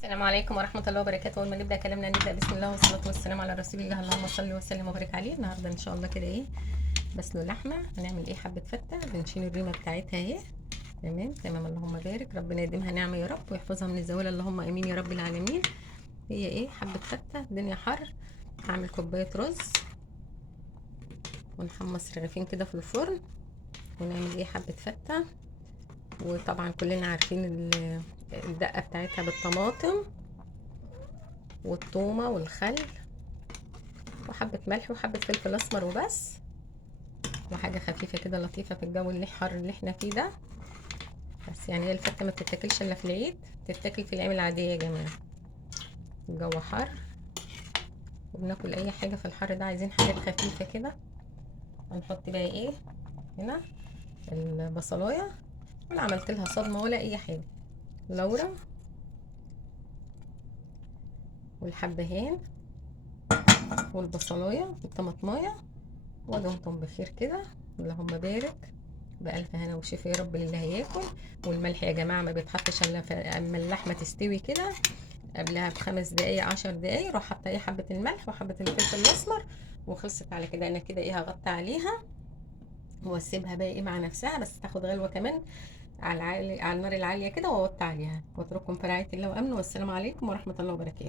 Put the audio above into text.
السلام عليكم ورحمة الله وبركاته. أول ما نبدأ كلامنا نبدأ بسم الله والصلاة والسلام على رسول الله، اللهم صل وسلم وبارك عليه. النهاردة إن شاء الله كده بسلق لحمة. هنعمل حبة فتة، بنشيل الريمة بتاعتها تمام تمام. اللهم بارك، ربنا يديمها نعمة يا رب ويحفظها من الزوال، اللهم آمين يا رب العالمين. هي حبة فتة، الدنيا حر. هعمل كوباية رز ونحمص رغيفين كده في الفرن ونعمل حبة فتة. وطبعا كلنا عارفين الدقة بتاعتها بالطماطم والثومة والخل وحبة ملح وحبة فلفل اسمر وبس، وحاجة خفيفة كده لطيفة في الجو اللي حر اللي احنا فيه ده. بس يعني هي الفتة ما بتتاكلش الا في العيد، تتاكل في الايام العادية يا جماعة. الجو حر وبناكل اي حاجة في الحر ده، عايزين حاجات خفيفة كده. هنحط بقى هنا البصلاية، ولا عملت لها صدمة ولا اي حاجة. لورا والحبهان والبصلاية والطماطماية، ودمتم بخير كده. اللهم بارك، بألف هنا وشفا يا رب للي هياكل. والملح يا جماعة ما بيتحطش الا اما اللحمة تستوي كده، قبلها ب5 دقايق 10 دقايق روح حاطة حبة الملح وحبة الفلفل الأسمر، وخلصت على كده. أنا كده هغطي عليها واسيبها بقى مع نفسها، بس تاخد غلوة كمان على النار العالية كده، واوطي عليها واترككم في رعاية الله وأمنه، والسلام عليكم ورحمة الله وبركاته.